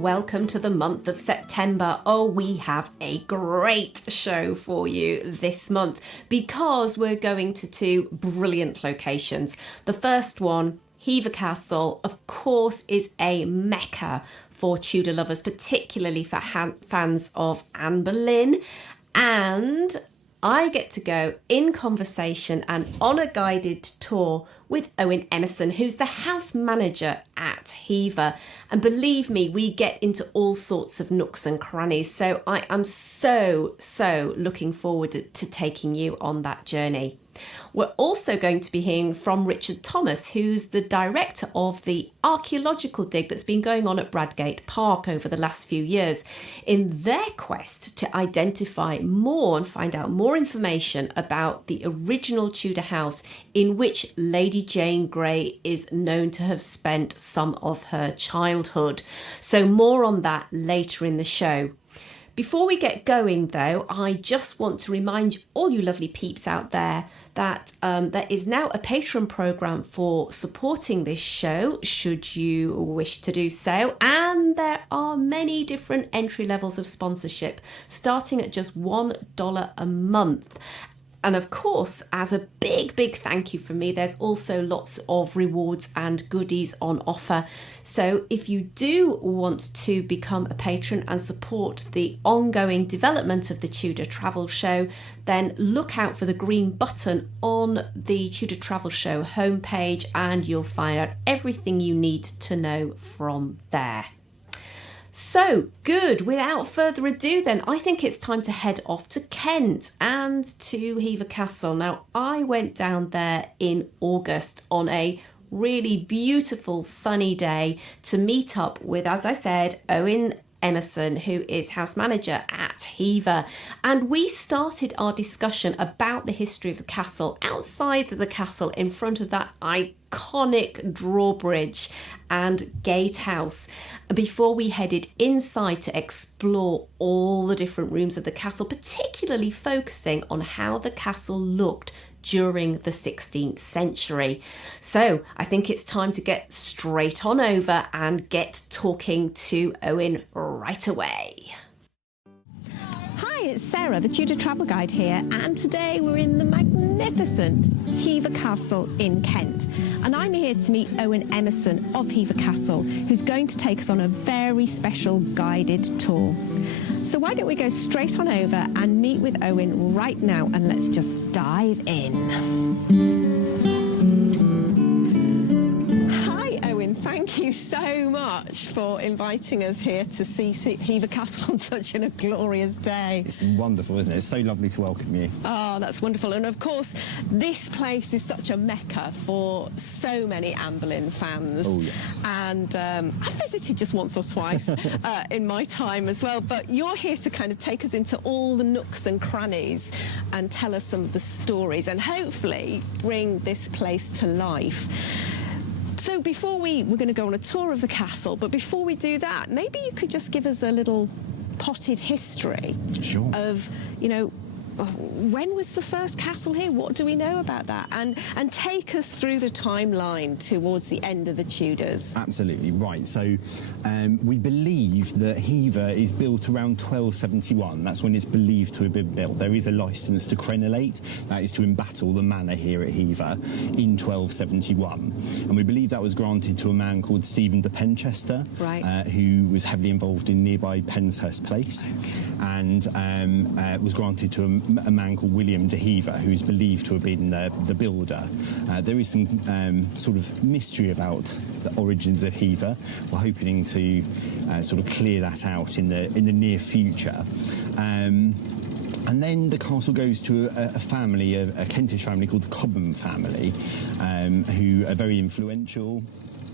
Welcome to the month of September. Oh, we have a great show for you this month because we're going to two brilliant locations. The first one, Hever Castle, of course, is a mecca for Tudor lovers, particularly for fans of Anne Boleyn. And I get to go in conversation and on a guided tour with Owen Emmerson, who's the house manager at Hever. And believe me, we get into all sorts of nooks and crannies. So I am so looking forward to taking you on that journey. We're also going to be hearing from Richard Thomas, who's the director of the archaeological dig that's been going on at Bradgate Park over the last few years in their quest to identify more and find out more information about the original Tudor house in which Lady Jane Grey is known to have spent some of her childhood. So more on that later in the show. Before we get going though, I just want to remind all you lovely peeps out there that there is now a Patreon programme for supporting this show, should you wish to do so. And there are many different entry levels of sponsorship, starting at just $1 a month. And of course, as a big thank you from me, there's also lots of rewards and goodies on offer. So if you do want to become a patron and support the ongoing development of the Tudor Travel Show, then look out for the green button on the Tudor Travel Show homepage and you'll find out everything you need to know from there. So good, without further ado then, I think it's time to head off to Kent and to Hever Castle. Now, I went down there in August on a really beautiful sunny day to meet up with, as I said, Owen Emmerson, who is house manager at Hever. And we started our discussion about the history of the castle outside the castle in front of that iconic drawbridge and gatehouse before we headed inside to explore all the different rooms of the castle, particularly focusing on how the castle looked during the 16th century. So I think it's time to get straight on over and get talking to Owen right away. Hi, it's Sarah, the Tudor Travel Guide here, and today we're in the magnificent Hever Castle in Kent. And I'm here to meet Owen Emmerson of Hever Castle, who's going to take us on a very special guided tour. So why don't we go straight on over and meet with Owen right now, and let's just dive in. Thank you so much for inviting us here to see Hever Castle on such a glorious day. It's wonderful, isn't it? It's so lovely to welcome you. Oh, that's wonderful. And of course, this place is such a mecca for so many Anne Boleyn fans. Oh, yes. And I've visited just once or twice in my time as well. But you're here to kind of take us into all the nooks and crannies and tell us some of the stories and hopefully bring this place to life. So before we're going to go on a tour of the castle, but before we do that, maybe you could just give us a little potted history of, you know, when was the first castle here? What do we know about that? And take us through the timeline towards the end of the Tudors. Absolutely, right. So we believe that Hever is built around 1271. That's when it's believed to have been built. There is a licence to crenellate, that is to embattle the manor here at Hever in 1271. And we believe that was granted to a man called Stephen de Penchester, right, who was heavily involved in nearby Penshurst Place, and was granted to a man called William de Hever, who is believed to have been the builder. There is some sort of mystery about the origins of Hever. We're hoping to sort of clear that out in the near future. And then the castle goes to a family, a Kentish family called the Cobham family, who are very influential.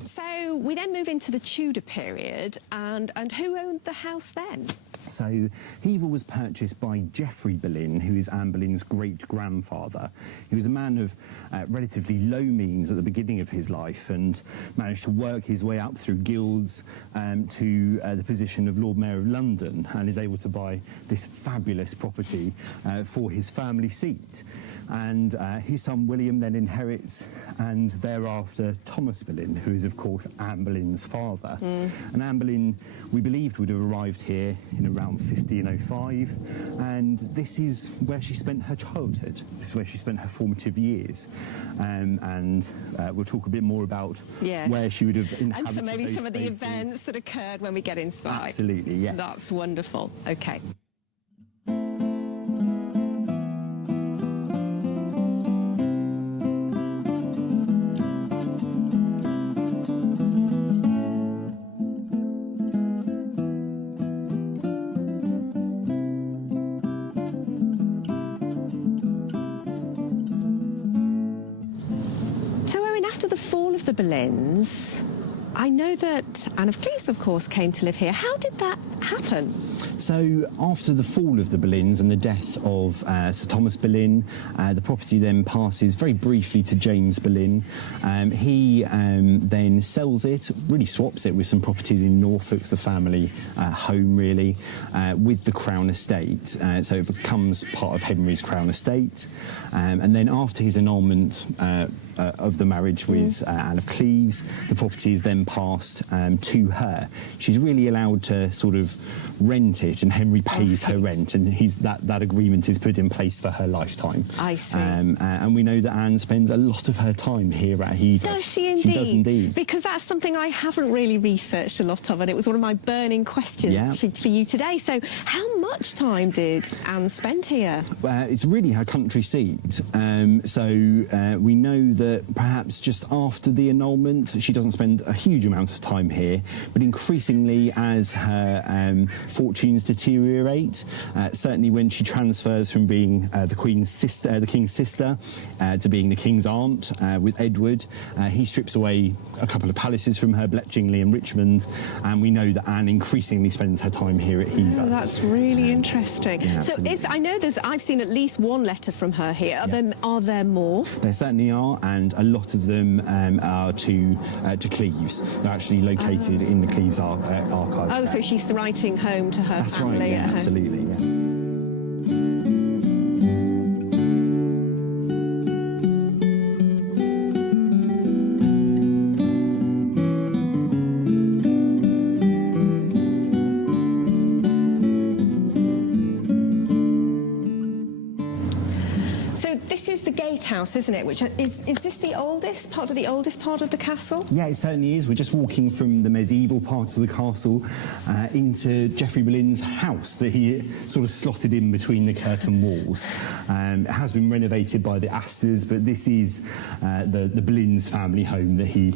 So we then move into the Tudor period, and who owned the house then? So Hever was purchased by Geoffrey Boleyn, who is Anne Boleyn's great-grandfather. He was a man of relatively low means at the beginning of his life and managed to work his way up through guilds to the position of Lord Mayor of London, and is able to buy this fabulous property for his family seat. And his son William then inherits, and thereafter Thomas Boleyn, who is of course Anne Boleyn's father. And Anne Boleyn, we believed, would have arrived here in around 1505, and this is where she spent her childhood. This is where she spent her formative years, and we'll talk a bit more about where she would have inhabited. And so maybe those some of the spaces. events that occurred when we get inside. Absolutely, yes. That's wonderful. Okay. After the fall of the Boleyns, I know that Anne of Cleves, of course, came to live here. How did that happen? So after the fall of the Boleyns and the death of Sir Thomas Boleyn, the property then passes very briefly to James Boleyn. He then sells it, really swaps it with some properties in Norfolk, the family home really, with the Crown Estate. So it becomes part of Henry's Crown Estate. And then after his annulment of the marriage with Anne of Cleves, the property is then passed to her. She's really allowed to sort of rent it, and Henry pays her rent, and that agreement is put in place for her lifetime. I see. And we know that Anne spends a lot of her time here at Hever. Does she indeed? She does indeed. Because that's something I haven't really researched a lot of, and it was one of my burning questions for you today. So how much time did Anne spend here? It's really her country seat. We know that perhaps just after the annulment, she doesn't spend a huge amount of time here, but increasingly as her fortunes deteriorate, certainly when she transfers from being the Queen's sister, the King's sister, to being the King's aunt with Edward, he strips away a couple of palaces from her, Bletchingley and Richmond, and we know that Anne increasingly spends her time here at Hever. Oh, that's really interesting. Yeah, so I know I've seen at least one letter from her here. Are there more? There certainly are, and a lot of them are to Cleves. They're actually located in the Cleves archive. Oh, so she's writing home to her That's family right, yeah, at home. absolutely, yeah. The gatehouse, isn't it? Which is this the oldest part of the castle? Yeah, it certainly is. We're just walking from the medieval part of the castle into Geoffrey Boleyn's house that he sort of slotted in between the curtain walls. It has been renovated by the Astors, but this is the Boleyn's family home that he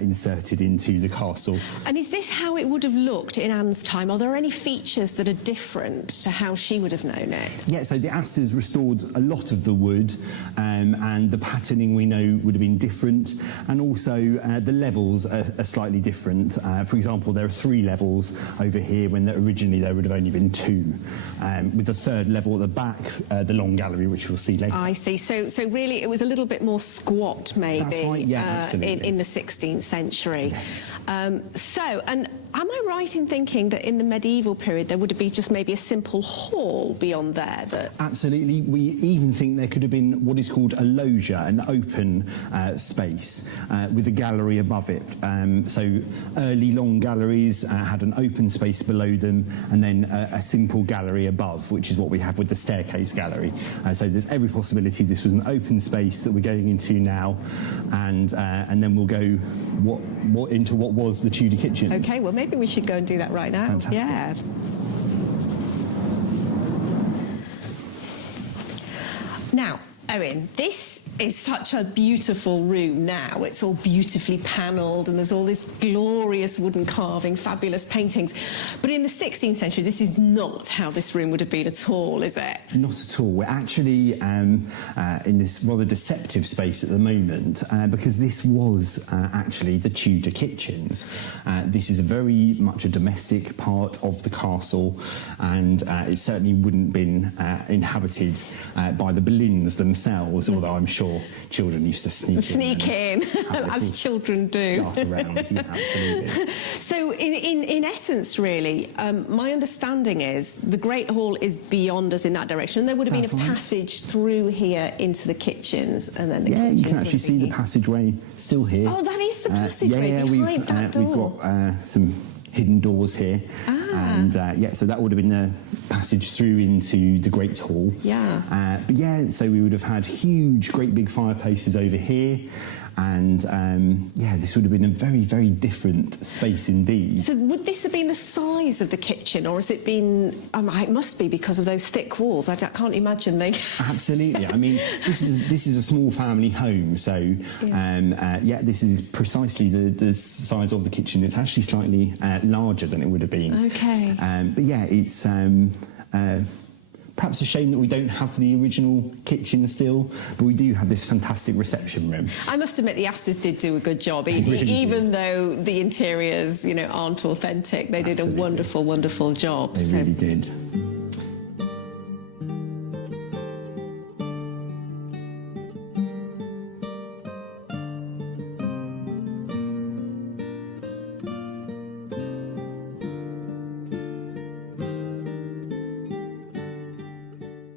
inserted into the castle. And is this how it would have looked in Anne's time? Are there any features that are different to how she would have known it? Yeah, so the Astors restored a lot of the wood, and the patterning we know would have been different, and also the levels are slightly different. For example, there are 3 levels over here when originally there would have only been 2, with the 3rd level at the back, the long gallery, which we'll see later. I see. So really it was a little bit more squat, maybe. That's right, yeah, absolutely. In the 16th century. Yes. And am I right in thinking that in the medieval period there would have been just maybe a simple hall beyond there? Absolutely. We even think there could have been what is called a loggia, an open space with a gallery above it. So early long galleries had an open space below them, and then a simple gallery above, which is what we have with the staircase gallery. So there's every possibility this was an open space that we're going into now, and then we'll go into what was the Tudor Kitchens. Okay, well maybe we should go and do that right now. Fantastic. Yeah. Now, Owen, this is such a beautiful room now. It's all beautifully panelled and there's all this glorious wooden carving, fabulous paintings. But in the 16th century, this is not how this room would have been at all, is it? Not at all. We're actually in this rather deceptive space at the moment because this was actually the Tudor Kitchens. This is very much a domestic part of the castle, and it certainly wouldn't have been inhabited by the Boleyns themselves, although I'm sure children used to sneak in as children do. Dart around, yeah, absolutely. So in essence, really, my understanding is the Great Hall is beyond us in that direction. There would have been a passage through here into the kitchens, and then the kitchens. You can actually see the passageway still here. Oh, that is the passageway behind that door. We've got some hidden doors here, and so that would have been the passage through into the Great Hall. So we would have had huge, great big fireplaces over here, and this would have been a very, very different space indeed. So would this have been the size of the kitchen, or has it been? It must be because of those thick walls. I can't imagine they. Absolutely. I mean, this is a small family home, so this is precisely the size of the kitchen. It's actually slightly larger than it would have been. Okay. It's perhaps a shame that we don't have the original kitchen still, but we do have this fantastic reception room. I must admit the Astors did do a good job, even though the interiors, aren't authentic. They did a wonderful, wonderful job. They really did.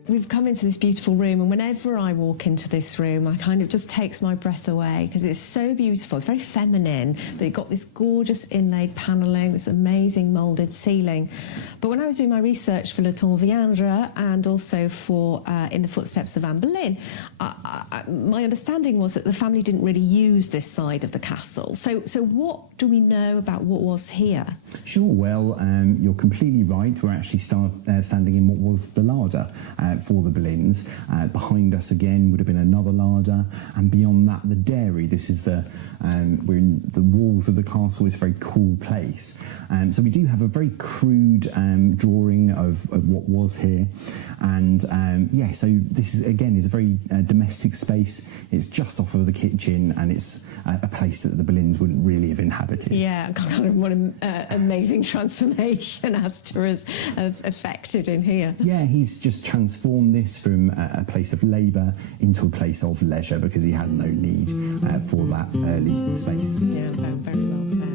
We've come into this beautiful room, and whenever I walk into this room, I kind of just takes my breath away because it's so beautiful. It's very feminine. They've got this gorgeous inlaid panelling, this amazing moulded ceiling. But when I was doing my research for Le Temps Viendra and also for In the Footsteps of Anne Boleyn, my understanding was that the family didn't really use this side of the castle. So what do we know about what was here? Sure, well, you're completely right. We're actually standing in what was the larder for the Boleyns. Behind us again would have been another larder, and beyond that the dairy. This is we're in the walls of the castle. It's a very cool place. So we do have a very crude drawing of what was here, and so this is a very domestic space. It's just off of the kitchen, and it's a place that the Boleyns wouldn't really have inhabited. Yeah, kind of what an amazing transformation Astor has effected in here. Yeah, he's just transformed this from a place of labour into a place of leisure because he has no need for that early space. Yeah, very well said.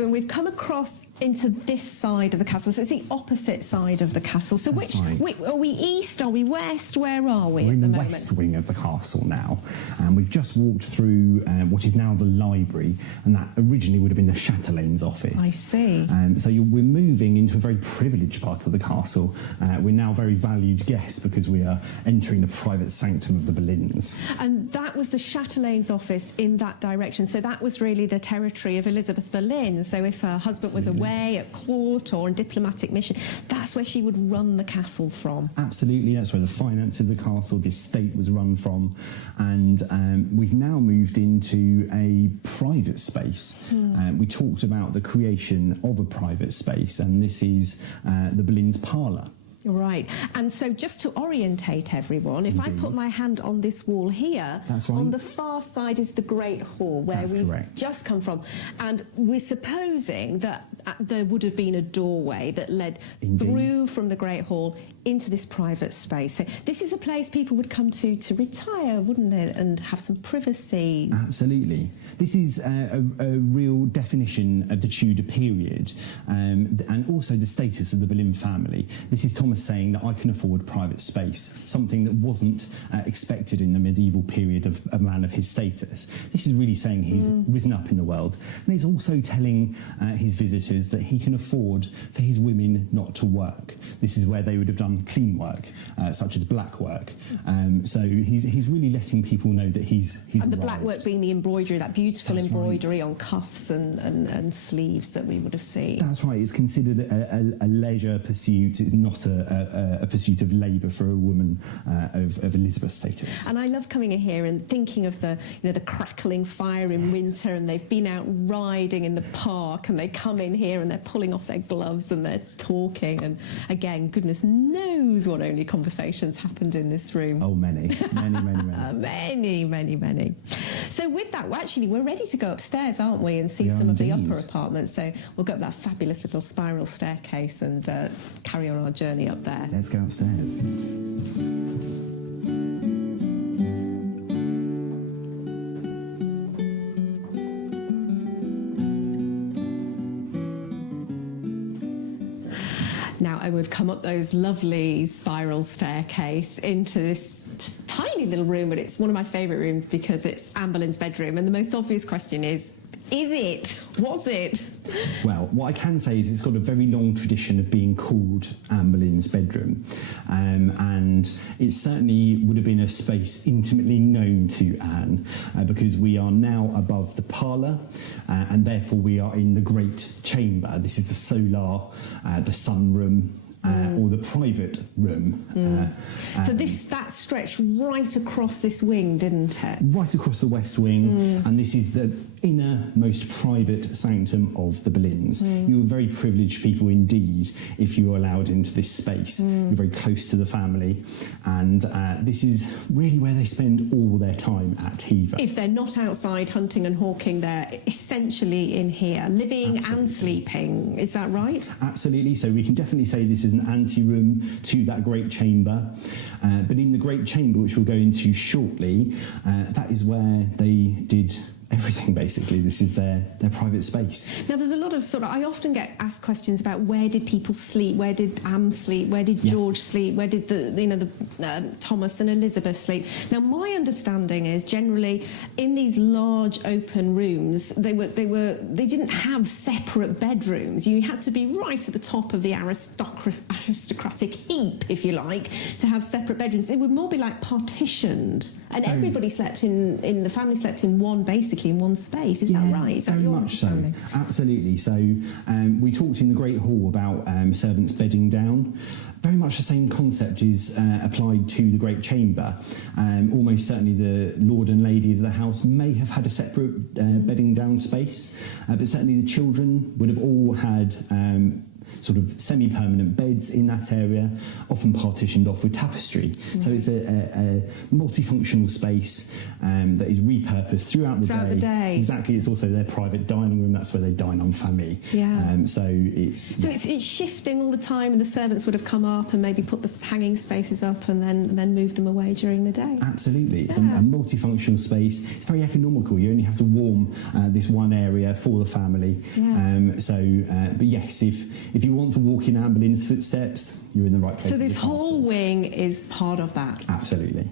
We've come across into this side of the castle, so it's the opposite side of the castle. So are we east, are we west, where are we? We're in the west wing of the castle now, and we've just walked through what is now the library, and that originally would have been the Chatelain's office. I see. We're moving into a very privileged part of the castle. We're now very valued guests because we are entering the private sanctum of the Boleyns. And that was the Chatelain's office in that direction, so that was really the territory of Elizabeth Boleyn. So if her husband was away at court or on diplomatic mission, that's where she would run the castle from. Absolutely, that's where the finances of the castle, the estate was run from, and we've now moved into a private space. We talked about the creation of a private space, and this is the Balloons Parlor. Right. And so just to orientate everyone, if I put my hand on this wall here, That's right. on the far side is the Great Hall, where That's we've correct. just come from. And we're supposing that there would have been a doorway that led through from the Great Hall into this private space. So this is a place people would come to retire, wouldn't it, and have some privacy. Absolutely. This is a real definition of the Tudor period, and also the status of the Boleyn family. This is Thomas saying that I can afford private space, something that wasn't expected in the medieval period of a man of his status. This is really saying he's risen up in the world, and he's also telling his visitors that he can afford for his women not to work. This is where they would have done clean work, such as black work. So he's really letting people know that he's and the arrived. black work being the embroidery, that beautiful That's embroidery on cuffs and sleeves that we would have seen. That's right. It's considered a leisure pursuit. It's not a pursuit of labour for a woman of Elizabeth's status. And I love coming in here and thinking of the crackling fire in winter, and they've been out riding in the park, and they come in here and they're pulling off their gloves and they're talking. And again, goodness knows what only conversations happened in this room. Oh, many. Many. So with that, we're ready to go upstairs, aren't we, and see We are some of the indeed. upper apartments. So we'll go up that fabulous little spiral staircase and carry on our journey up there. Let's go upstairs. Now, and we've come up those lovely spiral staircase into this tiny little room, but it's one of my favourite rooms because it's Anne Boleyn's bedroom. And the most obvious question is it? Was it? Well, what I can say is it's got a very long tradition of being called Anne Boleyn's bedroom, and it certainly would have been a space intimately known to Anne, because we are now above the parlour, and therefore we are in the Great Chamber. This is the solar, the sunroom, or the private room. So that stretched right across this wing, didn't it? Right across the west wing, and this is the innermost private sanctum of the Boleyns. You were very privileged people indeed if you were allowed into this space. You're very close to the family, and this is really where they spend all their time at Hever. If they're not outside hunting and hawking, they're essentially in here, living and sleeping. Is that right? Absolutely. So we can definitely say this is an ante-room to that Great Chamber. But in the Great Chamber, which we'll go into shortly, that is where they did everything, basically. This is their private space. Now, there's a lot of I often get asked questions about where did people sleep, where did Anne sleep, where did George sleep, where did the Thomas and Elizabeth sleep. Now, my understanding is generally in these large open rooms, they didn't have separate bedrooms. You had to be right at the top of the aristocratic heap, if you like, to have separate bedrooms. It would more be like partitioned, and everybody slept in the family slept in one, basically in one space. Is that right? Is that very your much so. understanding? Absolutely. So we talked in the Great Hall about servants bedding down. Very much the same concept is applied to the Great Chamber. Almost certainly the Lord and Lady of the house may have had a separate bedding down space, but certainly the children would have all had sort of semi-permanent beds in that area, often partitioned off with tapestry. So it's a multifunctional space that is repurposed throughout the day. Exactly. It's also their private dining room. That's where they dine en famille. Yeah. So it's shifting all the time, and the servants would have come up and maybe put the hanging spaces up and then moved them away during the day. Absolutely. It's a multifunctional space. It's very economical. You only have to warm this one area for the family. Yes. But yes, if you want to walk in Anne Boleyn's footsteps, you're in the right place. So this whole wing is part of that. Absolutely.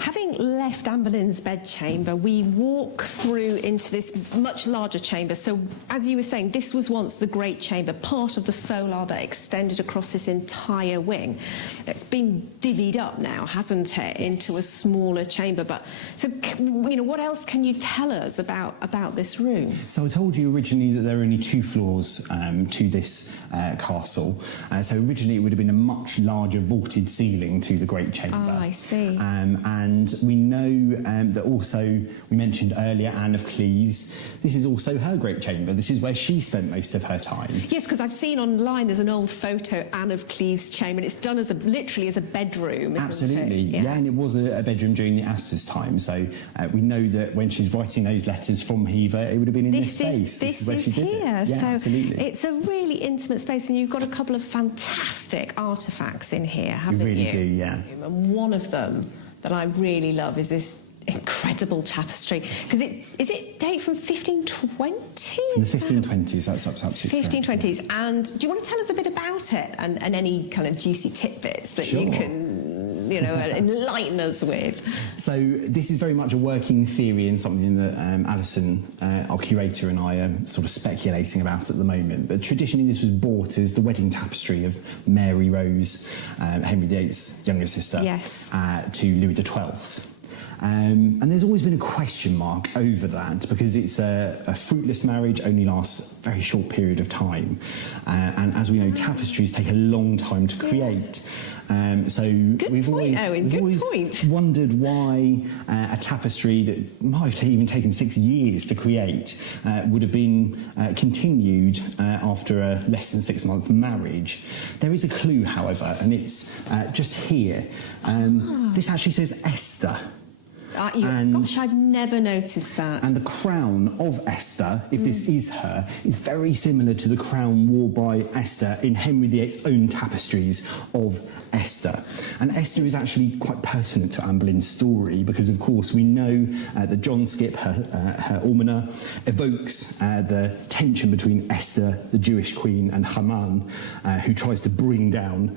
Having left Anne Boleyn's bedchamber, we walk through into this much larger chamber. So, as you were saying, this was once the Great Chamber, part of the solar that extended across this entire wing. It's been divvied up now, hasn't it, into a smaller chamber. But so, what else can you tell us about this room? So I told you originally that there are only 2 floors to this castle. So originally it would have been a much larger vaulted ceiling to the Great Chamber. Oh, I see. And we know that also, we mentioned earlier, Anne of Cleves. This is also her great chamber. This is where she spent most of her time. Yes, because I've seen online there's an old photo, Anne of Cleves' chamber, and it's done as literally as a bedroom, isn't Absolutely, it? yeah, and it was a bedroom during the Astor's time, so we know that when she's writing those letters from Hever, it would have been in this space. This is where she did it. Yeah, so absolutely. It's a really intimate space, and you've got a couple of fantastic artefacts in here, haven't you? We really do, yeah. And one of them that I really love is this incredible tapestry, because is it date from 1520? From the 1520s, that's absolutely 1520s. Yeah. And do you want to tell us a bit about it and any kind of juicy tidbits that you can, enlighten us with? So this is very much a working theory and something that Alison, our curator, and I are sort of speculating about at the moment. But traditionally this was bought as the wedding tapestry of Mary Rose, Henry VIII's younger sister, yes, to Louis XII. And there's always been a question mark over that, because it's a fruitless marriage, only lasts a very short period of time. And as we know, tapestries take a long time to create. We've always wondered why a tapestry that might have even taken 6 years to create would have been continued after a less than 6 month marriage. There is a clue, however, and it's just here. This actually says Esther. Gosh, I've never noticed that. And the crown of Esther, if this is her, is very similar to the crown worn by Esther in Henry VIII's own tapestries of Esther. And Esther is actually quite pertinent to Anne Boleyn's story, because of course we know that John Skip, her almoner, evokes the tension between Esther, the Jewish queen, and Haman, who tries to bring down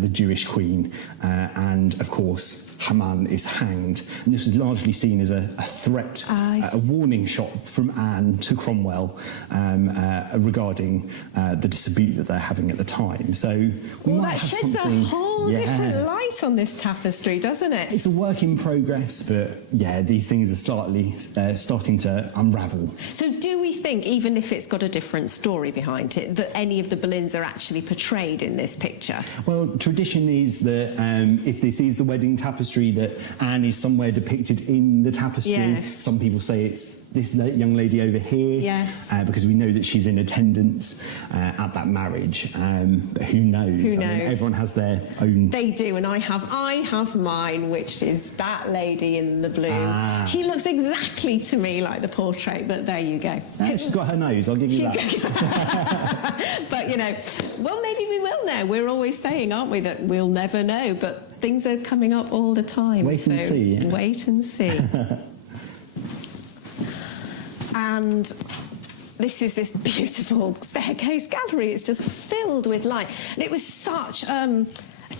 the Jewish queen. And of course Haman is hanged. And this was largely seen as a threat, a warning shot from Anne to Cromwell regarding the dispute that they're having at the time. So that sheds a whole different light on this tapestry, doesn't it? It's a work in progress, but yeah, these things are starting to unravel. So do we think, even if it's got a different story behind it, that any of the Boleyns are actually portrayed in this picture? Well, tradition is that if this is the wedding tapestry, that Anne is somewhere depicted in the tapestry. Yes. Some people say it's this young lady over here, yes, because we know that she's in attendance at that marriage. But who knows? Who knows? I mean, everyone has their own. They do, and I have mine, which is that lady in the blue. She looks exactly to me like the portrait, but there you go. She's got her nose. I'll give you that. But well, maybe we will know. We're always saying, aren't we, that we'll never know, but things are coming up all the time. Wait and see. Yeah. Wait and see. And this is this beautiful staircase gallery. It's just filled with light. And it was such a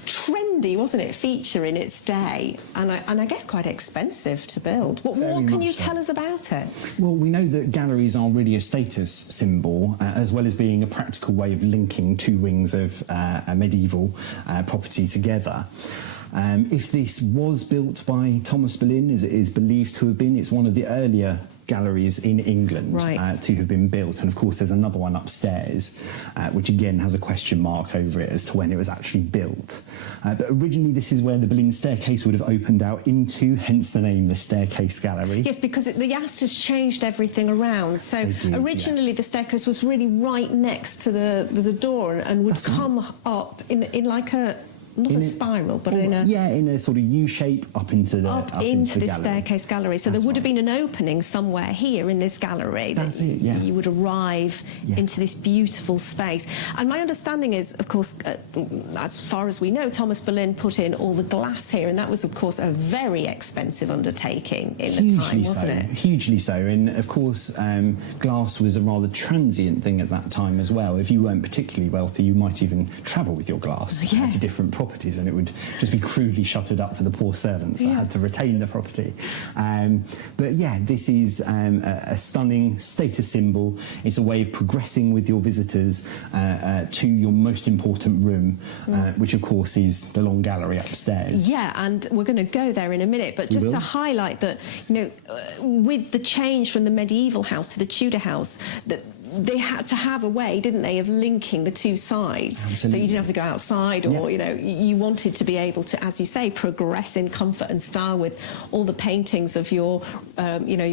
trendy, wasn't it, feature in its day, and I guess quite expensive to build. What more can you tell us about it? Well, we know that galleries are really a status symbol, as well as being a practical way of linking two wings of a medieval property together. If this was built by Thomas Boleyn, as it is believed to have been, it's one of the earlier galleries in England to have been built, and of course there's another one upstairs which again has a question mark over it as to when it was actually built, but originally this is where the Boleyn staircase would have opened out into, hence the name, the Staircase Gallery. Yes, because the Astors changed everything around, so originally the staircase was really right next to the door and would come up in like a not a spiral, but in a sort of U shape up into the staircase gallery. So there would have been an opening somewhere here in this gallery. That's it. Yeah. You would arrive into this beautiful space. And my understanding is, of course, as far as we know, Thomas Boleyn put in all the glass here, and that was, of course, a very expensive undertaking in the time, wasn't it? Hugely so. And of course, glass was a rather transient thing at that time as well. If you weren't particularly wealthy, you might even travel with your glass to different properties, and it would just be crudely shuttered up for the poor servants that had to retain the property. But yeah, this is a stunning status symbol. It's a way of progressing with your visitors to your most important room, which of course is the long gallery upstairs. Yeah, and we're going to go there in a minute, but just to highlight that, with the change from the medieval house to the Tudor house, that they had to have a way, didn't they, of linking the two sides. Absolutely. So you didn't have to go outside, or you wanted to be able to, as you say, progress in comfort and style with all the paintings of your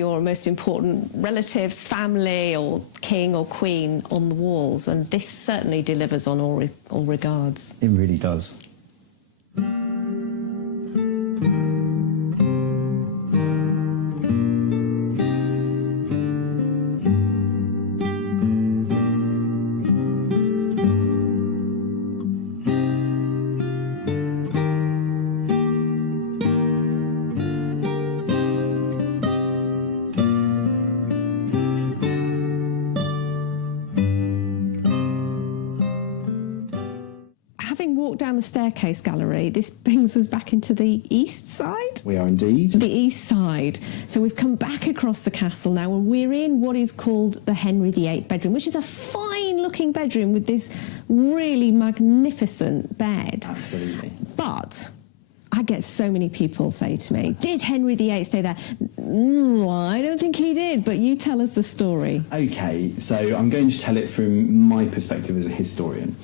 your most important relatives, family, or king or queen on the walls. And this certainly delivers on all regards. It really does. Down the staircase gallery, this brings us back into the east side. We are indeed. The east side. So we've come back across the castle now, and we're in what is called the Henry VIII bedroom, which is a fine-looking bedroom with this really magnificent bed. Absolutely. But I get so many people say to me, did Henry VIII stay there? I don't think he did, but you tell us the story. Okay, so I'm going to tell it from my perspective as a historian.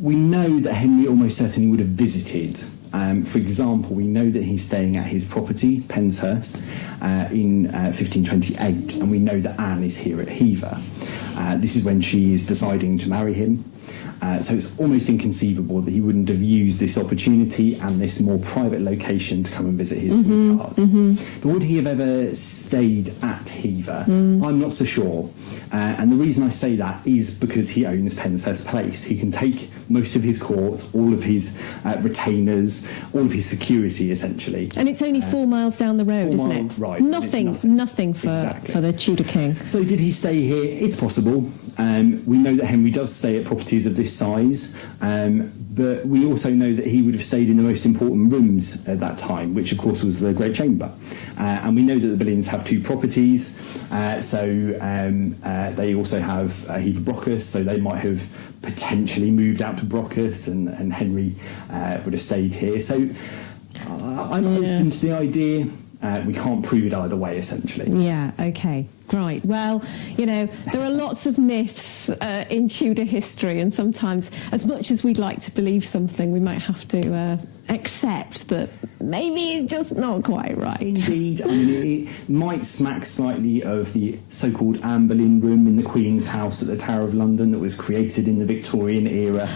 We know that Henry almost certainly would have visited. For example, we know that he's staying at his property, Penshurst, in 1528, and we know that Anne is here at Hever. This is when she is deciding to marry him. So it's almost inconceivable that he wouldn't have used this opportunity and this more private location to come and visit his sweetheart. But would he have ever stayed at Hever? I'm not so sure. And the reason I say that is because he owns Penshurst Place. He can take most of his court, all of his retainers, all of his security, essentially. And it's only 4 miles down the road, isn't it? Right. Nothing for the Tudor king. So did he stay here? It's possible. We know that Henry does stay at properties of this size, but we also know that he would have stayed in the most important rooms at that time, which of course was the Great Chamber. And we know that the Boleyns have 2 properties, they also have Hever Brocas, so they might have potentially moved out to Brocas, and Henry would have stayed here. So I'm open to the idea. We can't prove it either way, essentially. Yeah, okay. Right. Well, there are lots of myths in Tudor history, and sometimes, as much as we'd like to believe something, we might have to accept that maybe it's just not quite right. Indeed. I mean, it might smack slightly of the so-called Anne Boleyn room in the Queen's house at the Tower of London that was created in the Victorian era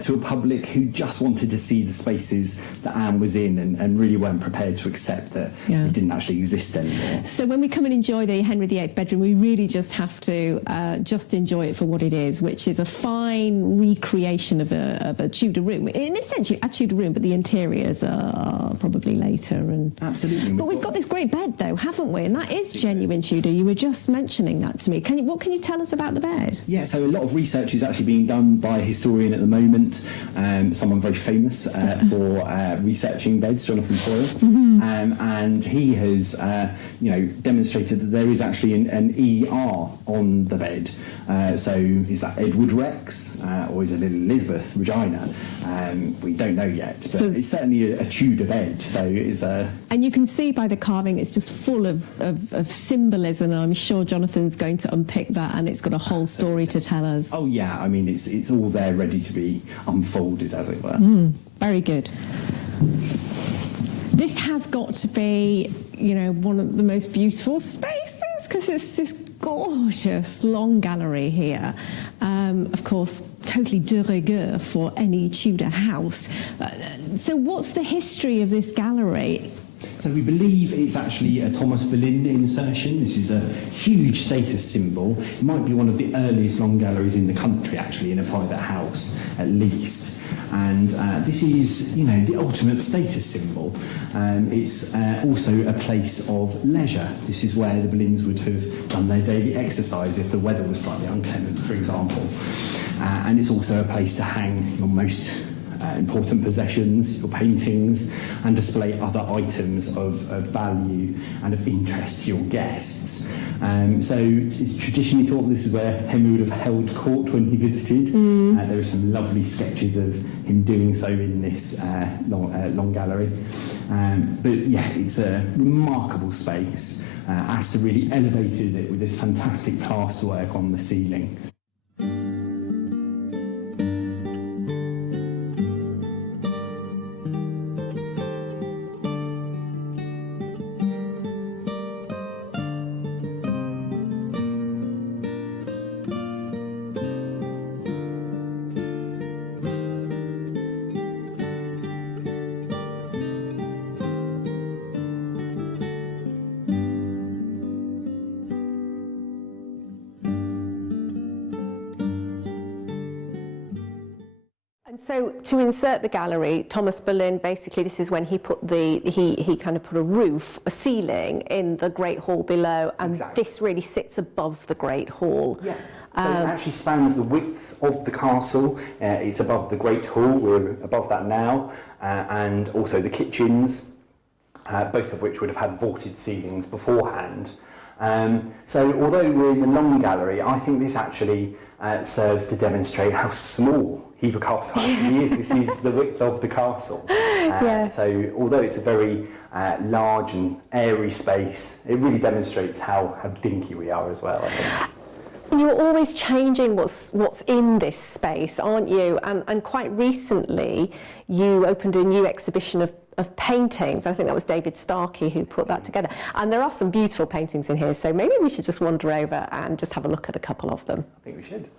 to a public who just wanted to see the spaces that Anne was in and really weren't prepared to accept that it didn't actually exist anymore. So when we come and enjoy the Henry VIII bedroom, we really just have to just enjoy it for what it is, which is a fine recreation of a Tudor room. In essentially a Tudor room, but the interiors are probably later. And absolutely. But we've got this great bed, though, haven't we? And that is genuine Tudor. You were just mentioning that to me. What can you tell us about the bed? Yeah, so a lot of research is actually being done by a historian at the moment, someone very famous for researching beds, Jonathan Foyle, and he has, demonstrated that there is actually an ER on the bed. So is that Edward Rex or is it Elizabeth Regina? We don't know yet, but so it's certainly a Tudor bed. So it's and you can see by the carving, it's just full of symbolism. And I'm sure Jonathan's going to unpick that, and it's got a whole story to tell us. Oh yeah, I mean it's all there, ready to be unfolded, as it were. Very good. This has got to be, one of the most beautiful spaces, because it's this gorgeous long gallery here. Of course, totally de rigueur for any Tudor house. So what's the history of this gallery? So we believe it's actually a Thomas Boleyn insertion. This is a huge status symbol. It might be one of the earliest long galleries in the country, actually, in a private house, at least. And this is, the ultimate status symbol. It's also a place of leisure. This is where the Boleyns would have done their daily exercise if the weather was slightly inclement, for example. And it's also a place to hang your most important possessions, your paintings, and display other items of value and of interest to your guests. So it's traditionally thought this is where Henry would have held court when he visited. There are some lovely sketches of him doing so in this long gallery. But yeah, it's a remarkable space. Astor really elevated it with this fantastic plasterwork on the ceiling. So to insert the gallery, Thomas Boleyn, basically this is when he put he kind of put a roof, a ceiling in the Great Hall below, and this really sits above the Great Hall. Yeah. So it actually spans the width of the castle. It's above the Great Hall, we're above that now, and also the kitchens, both of which would have had vaulted ceilings beforehand. So although we're in the long gallery, I think this actually serves to demonstrate how small Hever Castle actually is. This is the width of the castle. So although it's a very large and airy space, it really demonstrates how dinky we are as well, I think. You're always changing what's in this space, aren't you? And quite recently, you opened a new exhibition of paintings. I think that was David Starkey who put that together. And there are some beautiful paintings in here, so maybe we should just wander over and just have a look at a couple of them. I think we should.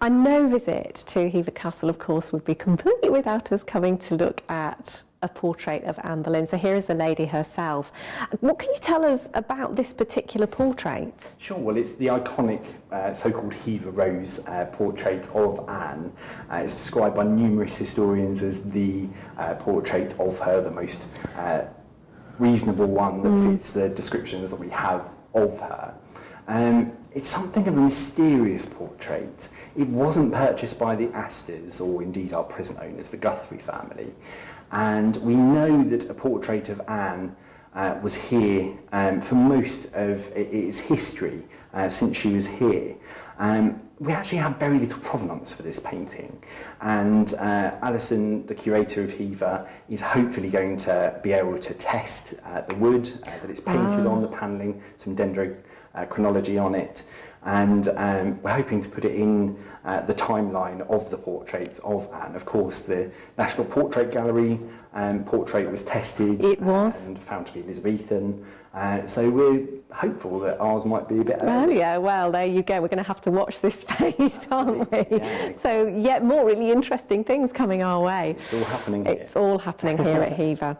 And no visit to Hever Castle, of course, would be completely without us coming to look at a portrait of Anne Boleyn. So here is the lady herself. What can you tell us about this particular portrait? Sure, well, it's the iconic so-called Hever Rose portrait of Anne. It's described by numerous historians as the portrait of her, the most reasonable one that fits the descriptions that we have of her. It's something of a mysterious portrait. It wasn't purchased by the Astors, or indeed our present owners, the Guthrie family. And we know that a portrait of Anne was here for most of its history since she was here. We actually have very little provenance for this painting, and Alison, the curator of Hever, is hopefully going to be able to test the wood that it's painted on, the panelling, some dendrochronology on it, and we're hoping to put it in the timeline of the portraits of Anne. Of course, the National Portrait Gallery portrait was tested. It was. And found to be Elizabethan. So we're hopeful that ours might be a bit earlier. Oh yeah, well there you go. We're going to have to watch this space, aren't we? Yeah. So yet more really interesting things coming our way. It's all happening here. It's all happening here at Hever.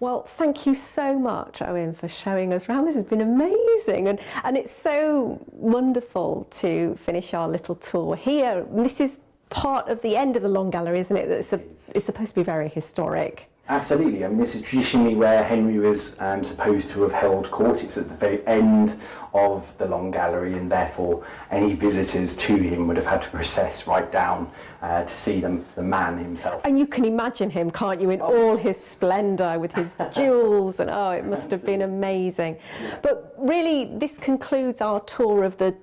Well, thank you so much, Owen, for showing us around. This has been amazing, and it's so wonderful to finish our little tour here. This is part of the end of the long gallery, isn't it? It's supposed to be very historic. Absolutely. I mean, this is traditionally where Henry was supposed to have held court. It's at the very end of the long gallery, and therefore any visitors to him would have had to process right down to see the man himself. And you can imagine him, can't you, in all his splendour with his jewels, and it must have been amazing. But really, this concludes our tour of the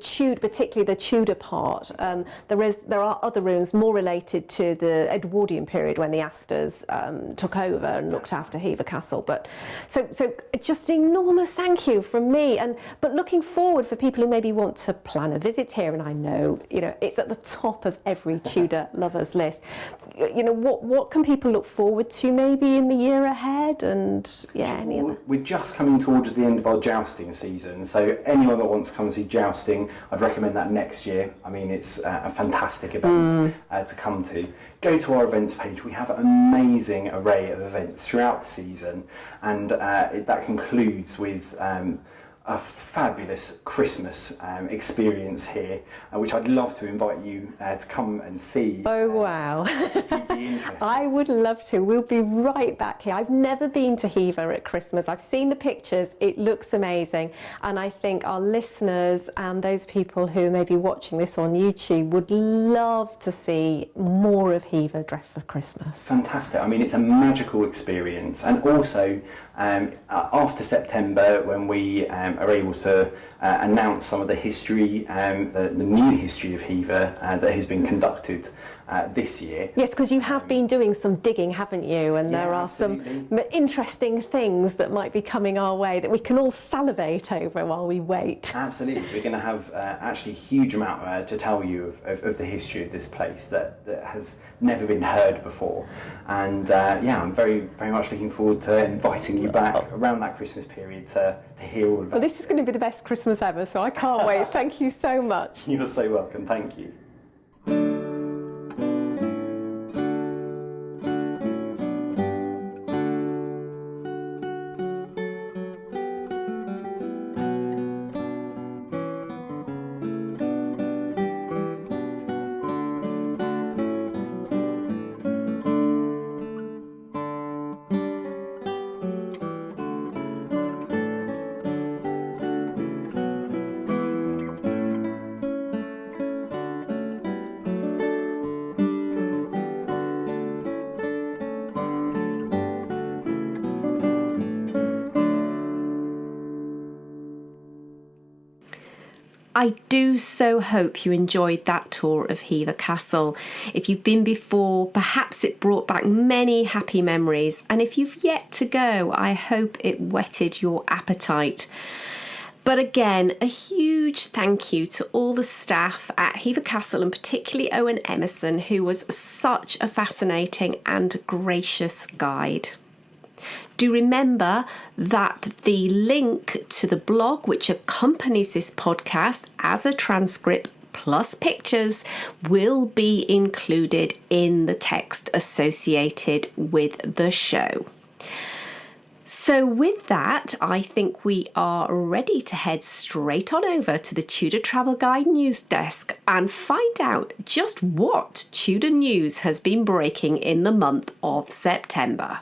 Tudor, particularly the Tudor part. There are other rooms more related to the Edwardian period when the Astors took over and looked after Hever Castle. But so just an enormous thank you from me. But looking forward for people who maybe want to plan a visit here, and I know it's at the top of every Tudor lover's list. What can people look forward to maybe in the year ahead? And any other? We're just coming towards the end of our jousting season, so anyone that wants to come and see jousting, I'd recommend that next year. I mean, it's a fantastic event to come to. Go to our events page. We have an amazing array of events throughout the season, and that concludes with a fabulous Christmas experience here, which I'd love to invite you to come and see. Oh wow. If you'd be interested. I would love to. We'll be right back here. I've never been to Hever at Christmas. I've seen the pictures. It looks amazing. And I think our listeners and those people who may be watching this on YouTube would love to see more of Hever dressed for Christmas. Fantastic. I mean, it's a magical experience. And also, after September, when we are able to announce some of the history, the new history of Hever that has been conducted this year. Yes, because you have been doing some digging, haven't you? And there are absolutely. some interesting things that might be coming our way that we can all salivate over while we wait. Absolutely. We're going to have actually a huge amount to tell you of the history of this place that has never been heard before. And I'm very, very much looking forward to inviting you back around that Christmas period to hear all about Well, this is going to be the best Christmas ever, so I can't wait. Thank you so much. You're so welcome. Thank you. I do so hope you enjoyed that tour of Hever Castle. If you've been before, perhaps it brought back many happy memories, and if you've yet to go, I hope it whetted your appetite. But again, a huge thank you to all the staff at Hever Castle, and particularly Owen Emmerson, who was such a fascinating and gracious guide. Do remember that the link to the blog which accompanies this podcast as a transcript plus pictures will be included in the text associated with the show. So with that, I think we are ready to head straight on over to the Tudor Travel Guide news desk and find out just what Tudor news has been breaking in the month of September.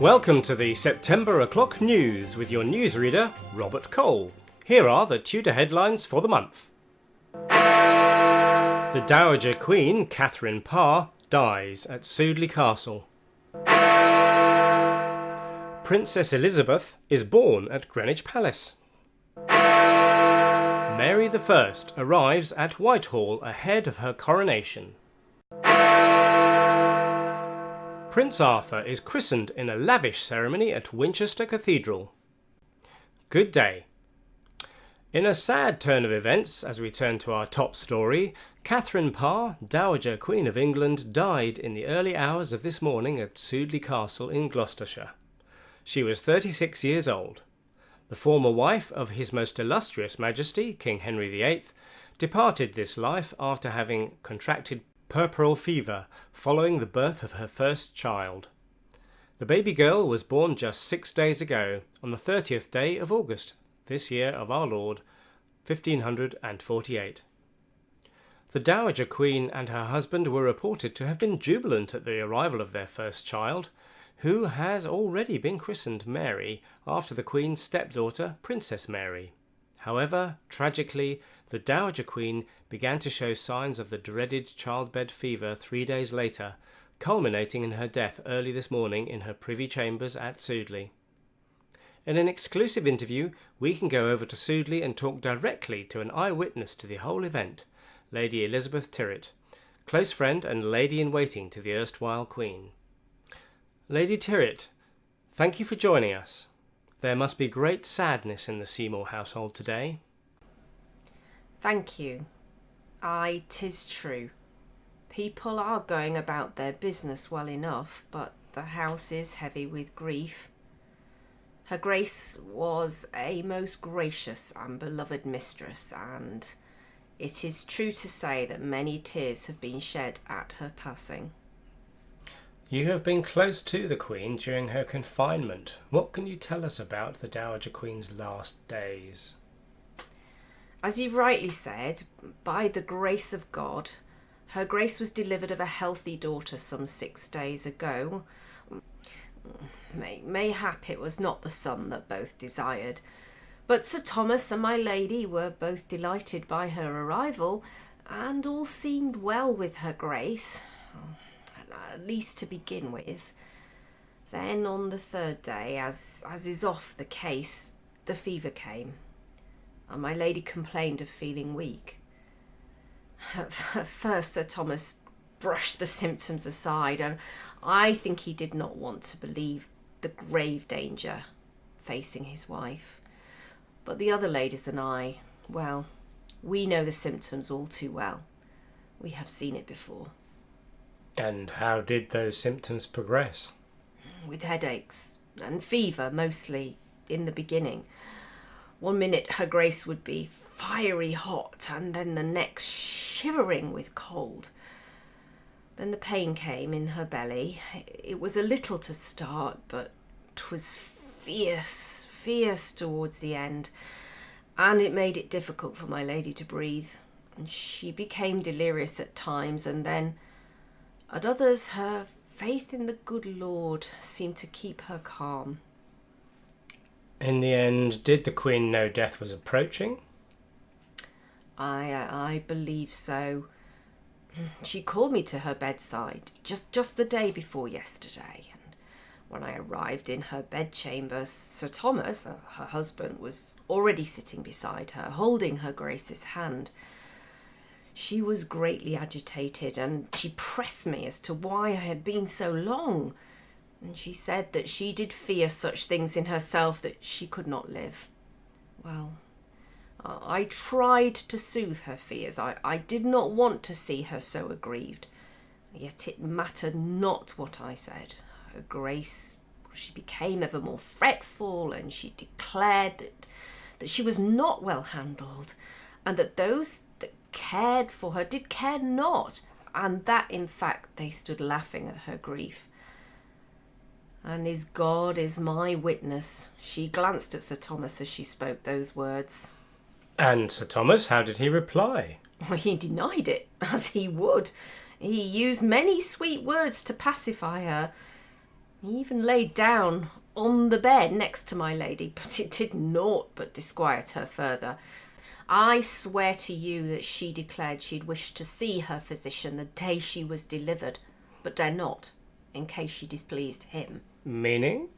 Welcome to the September O'Clock News with your newsreader, Robert Cole. Here are the Tudor headlines for the month. The Dowager Queen, Catherine Parr, dies at Sudeley Castle. Princess Elizabeth is born at Greenwich Palace. Mary I arrives at Whitehall ahead of her coronation. Prince Arthur is christened in a lavish ceremony at Winchester Cathedral. Good day. In a sad turn of events, as we turn to our top story, Catherine Parr, Dowager Queen of England, died in the early hours of this morning at Sudeley Castle in Gloucestershire. She was 36 years old. The former wife of His Most Illustrious Majesty, King Henry VIII, departed this life after having contracted puerperal fever following the birth of her first child. The baby girl was born just 6 days ago, on the 30th day of August, this year of our Lord, 1548. The Dowager Queen and her husband were reported to have been jubilant at the arrival of their first child, who has already been christened Mary after the Queen's stepdaughter, Princess Mary. However, tragically, the Dowager Queen began to show signs of the dreaded childbed fever 3 days later, culminating in her death early this morning in her privy chambers at Sudeley. In an exclusive interview, we can go over to Sudeley and talk directly to an eyewitness to the whole event, Lady Elizabeth Tyrwhitt, close friend and lady-in-waiting to the erstwhile Queen. Lady Tyrwhitt, thank you for joining us. There must be great sadness in the Seymour household today. Thank you. Aye, 'tis true. People are going about their business well enough, but the house is heavy with grief. Her Grace was a most gracious and beloved mistress, and it is true to say that many tears have been shed at her passing. You have been close to the Queen during her confinement. What can you tell us about the Dowager Queen's last days? As you've rightly said, by the grace of God, Her Grace was delivered of a healthy daughter some 6 days ago. Mayhap it was not the son that both desired, but Sir Thomas and my lady were both delighted by her arrival, and all seemed well with Her Grace, at least to begin with. Then on the 3rd day, as is oft the case, the fever came, and my lady complained of feeling weak. At first Sir Thomas brushed the symptoms aside, and I think he did not want to believe the grave danger facing his wife. But the other ladies and I, well, we know the symptoms all too well. We have seen it before. And how did those symptoms progress? With headaches and fever mostly in the beginning. One minute Her Grace would be fiery hot, and then the next shivering with cold. Then the pain came in her belly. It was a little to start, but 'twas fierce towards the end, and it made it difficult for my lady to breathe. And she became delirious at times, and then at others her faith in the good Lord seemed to keep her calm. In the end, did the Queen know death was approaching? I believe so. She called me to her bedside just the day before yesterday, and when I arrived in her bedchamber, Sir Thomas, her husband, was already sitting beside her, holding Her Grace's hand. She was greatly agitated, and she pressed me as to why I had been so long, and she said that she did fear such things in herself that she could not live. Well, I tried to soothe her fears. I did not want to see her so aggrieved, yet it mattered not what I said. Her Grace, she became ever more fretful, and she declared that she was not well handled, and that those that cared for her did care not, and that in fact they stood laughing at her grief. And as God is my witness, she glanced at Sir Thomas as she spoke those words. And Sir Thomas, how did he reply? He denied it, as he would. He used many sweet words to pacify her. He even laid down on the bed next to my lady, but it did naught but disquiet her further. I swear to you that she declared she'd wished to see her physician the day she was delivered, but dare not, in case she displeased him. Meaning?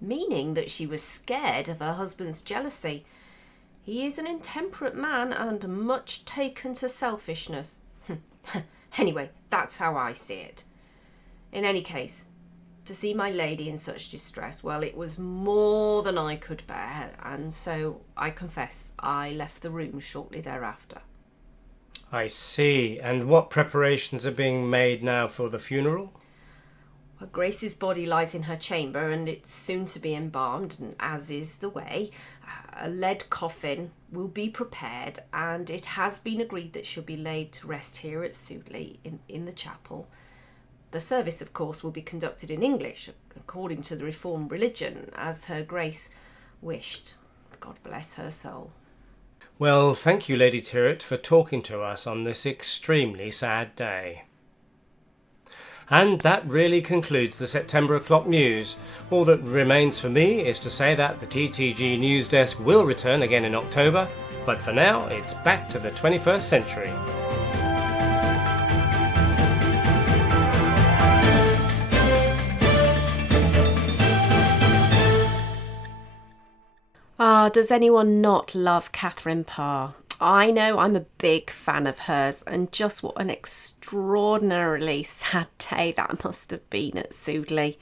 Meaning that she was scared of her husband's jealousy. He is an intemperate man and much taken to selfishness. Anyway, that's how I see it. In any case, to see my lady in such distress, well, it was more than I could bear, and so I confess I left the room shortly thereafter. I see. And what preparations are being made now for the funeral? Her Grace's body lies in her chamber, and it's soon to be embalmed, and as is the way. A lead coffin will be prepared, and it has been agreed that she'll be laid to rest here at Sudeley in the chapel. The service, of course, will be conducted in English, according to the Reformed religion, as Her Grace wished. God bless her soul. Well, thank you, Lady Tyrwhitt, for talking to us on this extremely sad day. And that really concludes the September O'Clock News. All that remains for me is to say that the TTG News Desk will return again in October, but for now it's back to the 21st century. Does anyone not love Catherine Parr? I know I'm a big fan of hers, and just what an extraordinarily sad day that must have been at Sudeley.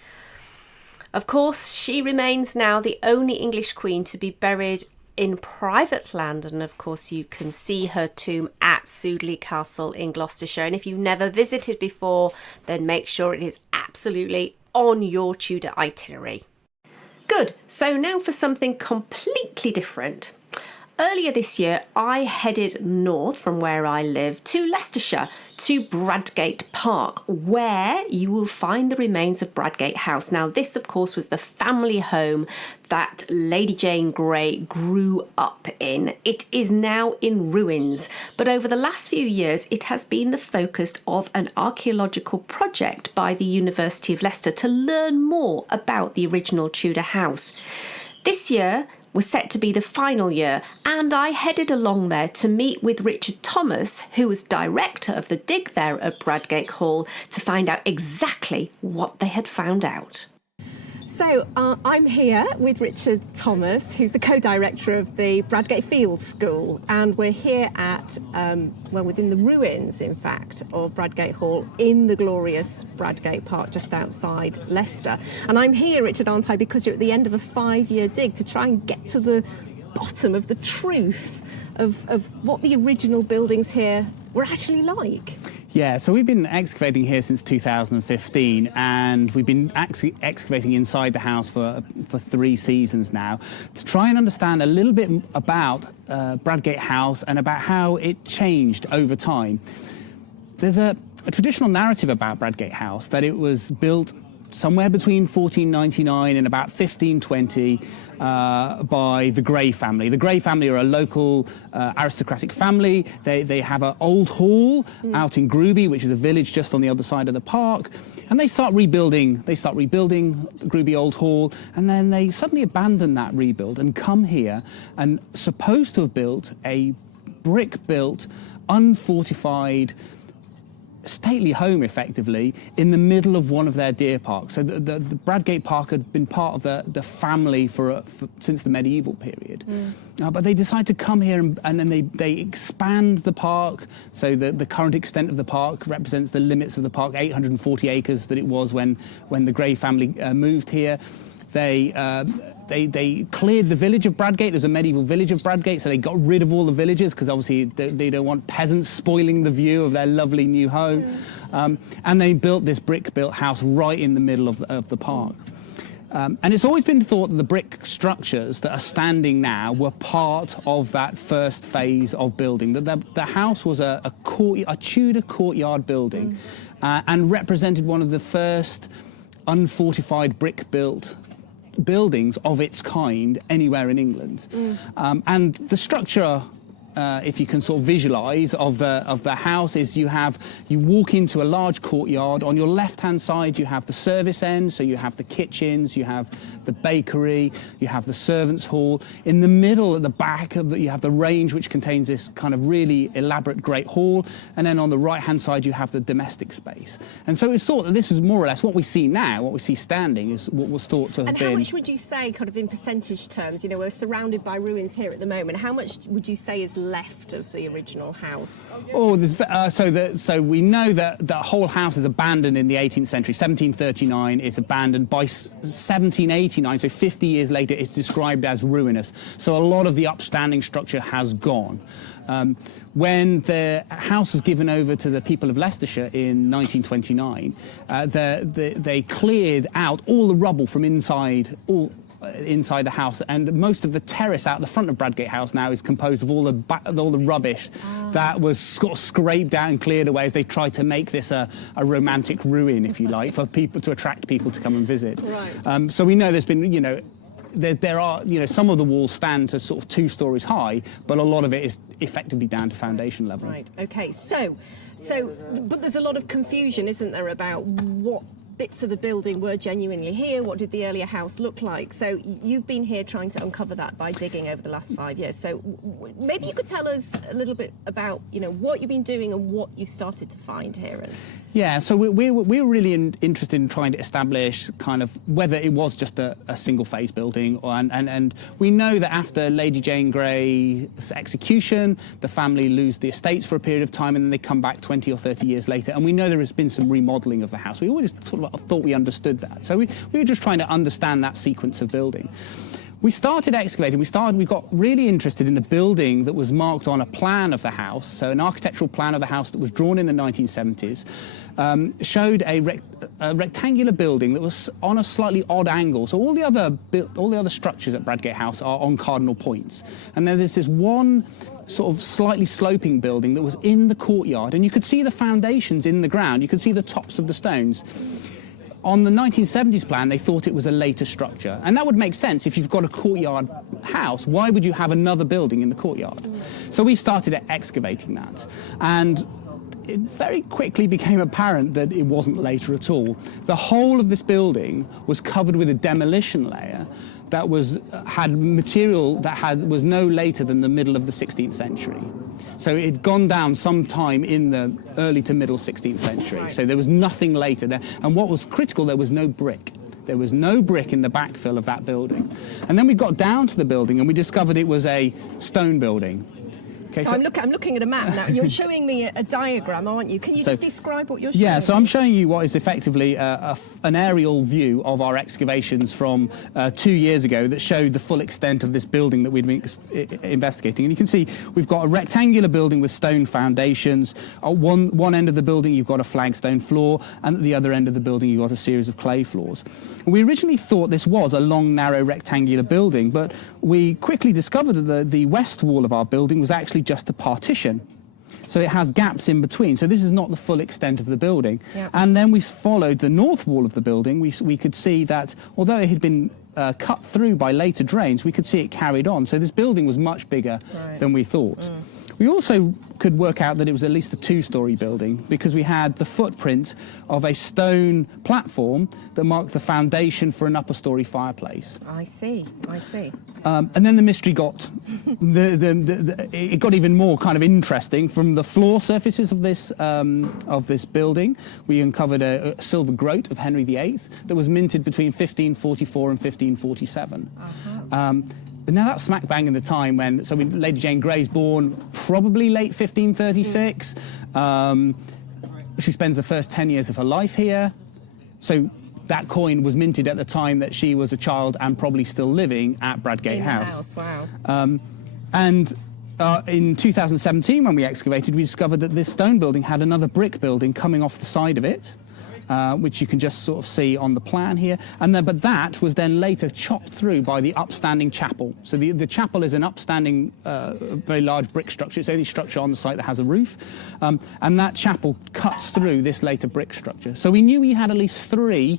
Of course, she remains now the only English queen to be buried in private land, and of course you can see her tomb at Sudeley Castle in Gloucestershire, and if you've never visited before, then make sure it is absolutely on your Tudor itinerary. Good, so now for something completely different. earlier this year, I headed north from where I live to Leicestershire, to Bradgate Park, where you will find the remains of Bradgate House. Now, this, of course, was the family home that Lady Jane Grey grew up in. It is now in ruins, but over the last few years, it has been the focus of an archaeological project by the University of Leicester to learn more about the original Tudor house. This year was set to be the final year, and I headed along there to meet with Richard Thomas, who was director of the dig there at Bradgate Hall, to find out exactly what they had found out. So I'm here with Richard Thomas, who's the co-director of the Bradgate Field School, and we're here at, within the ruins, in fact, of Bradgate Hall in the glorious Bradgate Park just outside Leicester. And I'm here, Richard, aren't I, because you're at the end of a 5-year dig to try and get to the bottom of the truth of what the original buildings here were actually like. Yeah, so we've been excavating here since 2015, and we've been actually excavating inside the house for 3 seasons now to try and understand a little bit about Bradgate House and about how it changed over time. There's a traditional narrative about Bradgate House that it was built somewhere between 1499 and about 1520 by the Grey family. The Grey family are a local aristocratic family. They have an old hall out in Gruby, which is a village just on the other side of the park, and they start rebuilding the Gruby Old Hall, and then they suddenly abandon that rebuild and come here and supposed to have built a brick-built, unfortified, stately home, effectively, in the middle of one of their deer parks. So the Bradgate Park had been part of the family since the medieval period. But they decide to come here and then they expand the park. So the current extent of the park represents the limits of the park, 840 acres that it was when the Grey family moved here. They cleared the village of Bradgate. There's a medieval village of Bradgate, so they got rid of all the villagers because obviously they don't want peasants spoiling the view of their lovely new home. And they built this brick-built house right in the middle of the park. And it's always been thought that the brick structures that are standing now were part of that first phase of building, that the house was a Tudor courtyard building and represented one of the first unfortified brick-built buildings of its kind anywhere in England. And the structure, if you can sort of visualize, of the house is you walk into a large courtyard. On your left-hand side you have the service end, so you have the kitchens, you have the bakery, you have the servants' hall. In the middle, at the back you have the range, which contains this kind of really elaborate great hall, and then on the right-hand side you have the domestic space. And so it's thought that this is more or less what we see now, what we see standing, is what was thought to have been. And how much would you say, kind of in percentage terms, you know, we're surrounded by ruins here at the moment, how much would you say is left of the original house? Oh, so we know that the whole house is abandoned in the 18th century. 1739 it's abandoned. By 1789, so 50 years later, it's described as ruinous. So a lot of the upstanding structure has gone. When the house was given over to the people of Leicestershire in 1929, they cleared out all the rubble from inside the house, and most of the terrace out the front of Bradgate House now is composed of all the rubbish that was sort of scraped out and cleared away as they tried to make this a romantic ruin, if you like, for people to attract people to come and visit. Right. So we know there's been, you know, there are, you know, some of the walls stand to sort of 2 stories high, but a lot of it is effectively down to foundation level. Right. Okay. So, but there's a lot of confusion, isn't there, about what bits of the building were genuinely here, what did the earlier house look like? So you've been here trying to uncover that by digging over the last 5 years. So maybe you could tell us a little bit about, you know, what you've been doing and what you started to find here. Yeah, so we were really interested in trying to establish kind of whether it was just a single phase building, and we know that after Lady Jane Grey's execution, the family lose the estates for a period of time, and then they come back 20 or 30 years later, and we know there has been some remodelling of the house. We always sort of thought we understood that, so we were just trying to understand that sequence of building. We started excavating. We got really interested in a building that was marked on a plan of the house, so an architectural plan of the house that was drawn in the 1970s, showed a rectangular building that was on a slightly odd angle. So all the other structures at Bradgate House are on cardinal points, and then there's this one sort of slightly sloping building that was in the courtyard, and you could see the foundations in the ground. You could see the tops of the stones. On the 1970s plan, they thought it was a later structure. And that would make sense. If you've got a courtyard house, why would you have another building in the courtyard? So we started excavating that. And it very quickly became apparent that it wasn't later at all. The whole of this building was covered with a demolition layer that had material that was no later than the middle of the 16th century. So it had gone down sometime in the early to middle 16th century. Right. So there was nothing later there. And what was critical, there was no brick. There was no brick in the backfill of that building. And then we got down to the building and we discovered it was a stone building. Okay, so I'm looking at a map now. You're showing me a diagram, aren't you? Can you just describe what you're showing? Yeah, so I'm showing you what is effectively an aerial view of our excavations from 2 years ago that showed the full extent of this building that we'd been investigating. And you can see we've got a rectangular building with stone foundations. At one end of the building you've got a flagstone floor, and at the other end of the building you've got a series of clay floors. And we originally thought this was a long, narrow, rectangular building, but we quickly discovered that the west wall of our building was actually just a partition. So it has gaps in between. So this is not the full extent of the building. Yep. And then we followed the north wall of the building. We could see that although it had been cut through by later drains, we could see it carried on. So this building was much bigger than we thought. We also could work out that it was at least a two-storey building because we had the footprint of a stone platform that marked the foundation for an upper-storey fireplace. I see. And then the mystery got, it got even more kind of interesting. From the floor surfaces of this building, we uncovered a silver groat of Henry VIII that was minted between 1544 and 1547. But now that's smack bang in the time when, Lady Jane Grey's born probably late 1536. She spends the first 10 years of her life here. So that coin was minted at the time that she was a child and probably still living at Bradgate House. Wow. And in 2017, when we excavated, we discovered that this stone building had another brick building coming off the side of it, which you can just sort of see on the plan here. But that was then later chopped through by the Upstanding Chapel. So the chapel is an upstanding, very large brick structure. It's the only structure on the site that has a roof. And that chapel cuts through this later brick structure. So we knew we had at least 3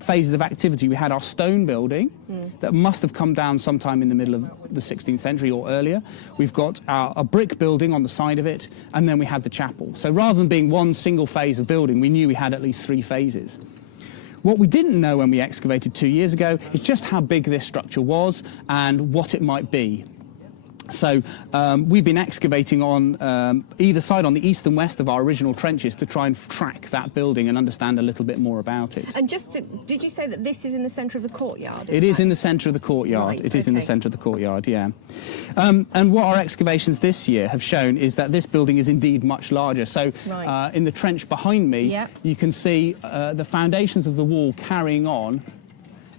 phases of activity. We had our stone building that must have come down sometime in the middle of the 16th century or earlier. We've got a brick building on the side of it, and then we had the chapel. So rather than being one single phase of building, we knew we had at least 3 phases. What we didn't know when we excavated 2 years ago is just how big this structure was and what it might be. So we've been excavating on either side, on the east and west of our original trenches, to try and track that building and understand a little bit more about it. And did you say that this is in the centre of the courtyard? It is in the centre of the courtyard. Right, it is in the centre of the courtyard, yeah. And what our excavations this year have shown is that this building is indeed much larger. So in the trench behind me, you can see the foundations of the wall carrying on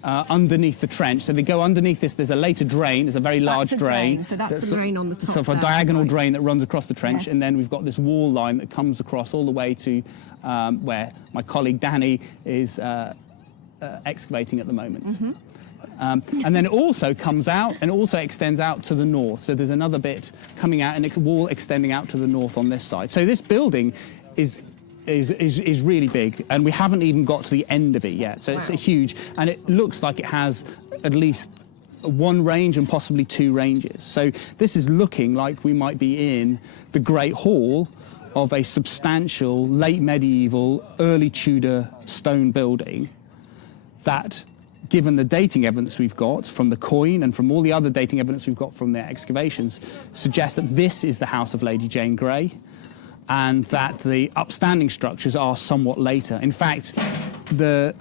underneath the trench. So they go underneath this. There's a later drain. There's a very large drain. So that's the drain on the top. So a diagonal drain that runs across the trench, and then we've got this wall line that comes across all the way to where my colleague Danny is excavating at the moment. And then it also comes out and also extends out to the north. So there's another bit coming out and a wall extending out to the north on this side. So this building is really big, and we haven't even got to the end of it yet. So it's huge, and it looks like it has at least 1 range and possibly 2 ranges. So this is looking like we might be in the Great Hall of a substantial late medieval, early Tudor stone building that, given the dating evidence we've got from the coin and from all the other dating evidence we've got from the excavations, suggests that this is the house of Lady Jane Grey, and that the upstanding structures are somewhat later. In fact, the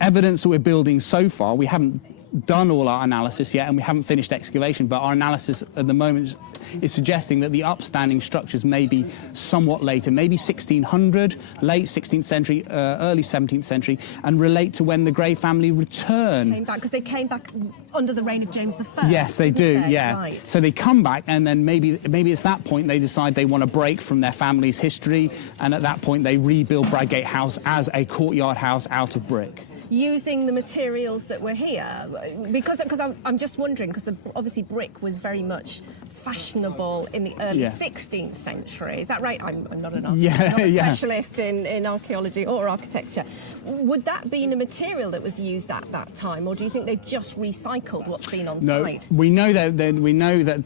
evidence that we're building so far, we haven't done all our analysis yet, and we haven't finished excavation, but our analysis at the moment is suggesting that the upstanding structures may be somewhat later, maybe 1600, late 16th century, early 17th century, and relate to when the Grey family return. Came back because they came back under the reign of James I. Yes, they do. Yeah. Right. So they come back, and then maybe it's that point they decide they want to break from their family's history, and at that point they rebuild Bradgate House as a courtyard house out of brick. Using the materials that were here, because I'm just wondering, because obviously brick was very much fashionable in the early 16th century. Is that right? I'm not an specialist in archaeology or architecture. Would that be a material that was used at that time, or do you think they've just recycled what's been on site? No, we know that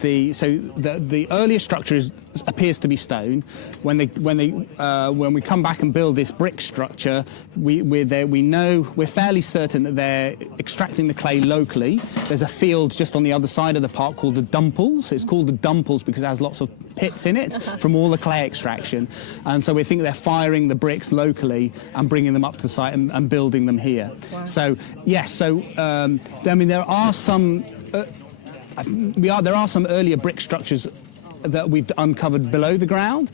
the earliest structure appears to be stone. When we come back and build this brick structure, we're fairly certain that they're extracting the clay locally. There's a field just on the other side of the park called the Dumples. It's called the Dumples because it has lots of pits in it from all the clay extraction, and so we think they're firing the bricks locally and bringing them up to site and building them here. Wow. So yes, I mean there are some earlier brick structures that we've uncovered below the ground.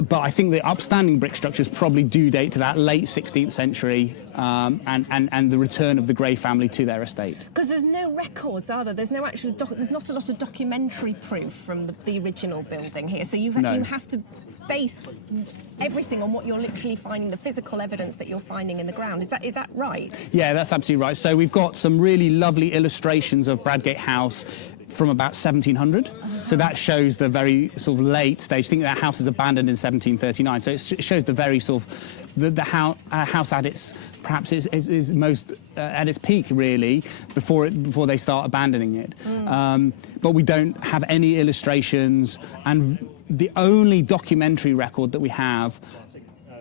But I think the upstanding brick structures probably do date to that late 16th century and the return of the Grey family to their estate. Because there's no records, are there? There's no actual there's not a lot of documentary proof from the original building here. So you have to base everything on what you're literally finding, the physical evidence that you're finding in the ground. Is that right? Yeah, that's absolutely right. So we've got some really lovely illustrations of Bradgate House from about 1700. So that shows the very sort of late stage. I think that house is abandoned in 1739. So it shows the very sort of the house at its perhaps is most at its peak really before they start abandoning it. But we don't have any illustrations, and the only documentary record that we have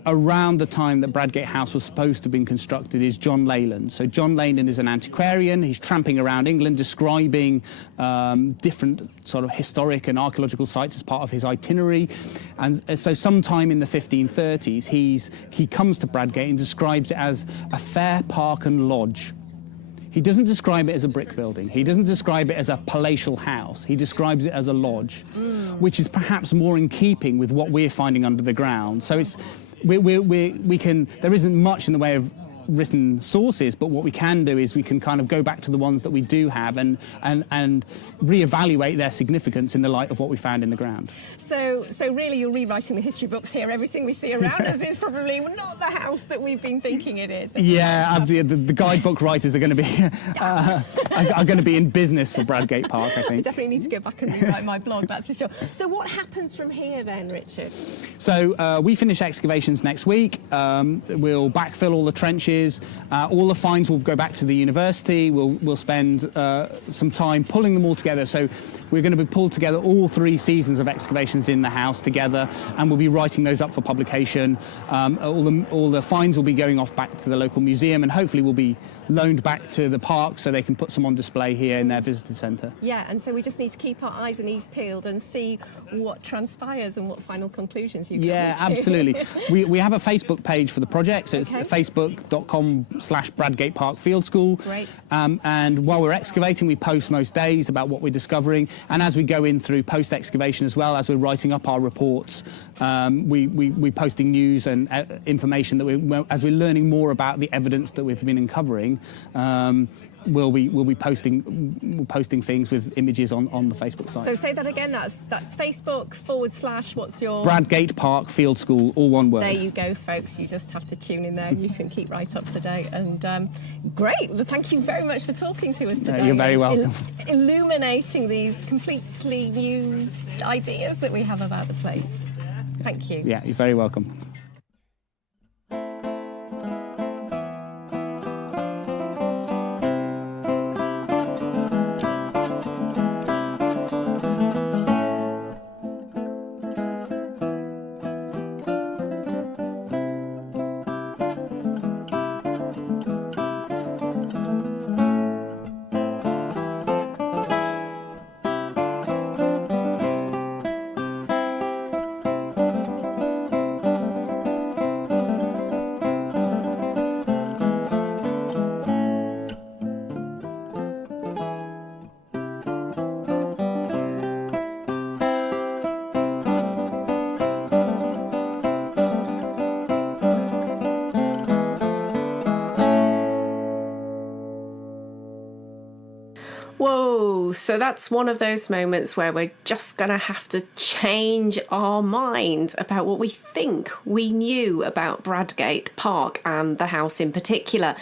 around the time that Bradgate House was supposed to have been constructed is John Leyland. So John Leyland is an antiquarian. He's tramping around England describing different sort of historic and archaeological sites as part of his itinerary. And so sometime in the 1530s, he comes to Bradgate and describes it as a fair park and lodge. He doesn't describe it as a brick building. He doesn't describe it as a palatial house. He describes it as a lodge, which is perhaps more in keeping with what we're finding under the ground. So it's there isn't much in the way of written sources, but what we can do is we can kind of go back to the ones that we do have and reevaluate their significance in the light of what we found in the ground. So really you're rewriting the history books here. Everything we see around us is probably not the house that we've been thinking it is. Yeah, the guidebook writers are going to be in business for Bradgate Park, I think. I definitely need to go back and rewrite my blog, that's for sure. So what happens from here then, Richard? So we finish excavations next week. We'll backfill all the trenches. All the finds will go back to the university. We'll spend some time pulling them all together. So we're going to be pulled together all 3 seasons of excavations in the house together, and we'll be writing those up for publication. All the finds will be going off back to the local museum, and hopefully will be loaned back to the park so they can put some on display here in their visitor centre. Yeah, and so we just need to keep our eyes and ears peeled and see what transpires and what final conclusions you come to. Yeah, absolutely. We have a Facebook page for the project, so it's facebook.com/Bradgate Park Field School. Great. And while we're excavating, we post most days about what we're discovering, and as we go in through post-excavation as well, as we're writing up our reports, we're posting news and information that as we're learning more about the evidence that we've been uncovering. We'll be posting things with images on the Facebook site. So say that again. That's Facebook / what's your Bradgate Park Field School, all one word. There you go, folks. You just have to tune in there and you can keep right up to date. And great. Well, thank you very much for talking to us today. You're very welcome. Illuminating these completely new ideas that we have about the place. Thank you. Yeah, you're very welcome. So that's one of those moments where we're just going to have to change our mind about what we think we knew about Bradgate Park and the house in particular.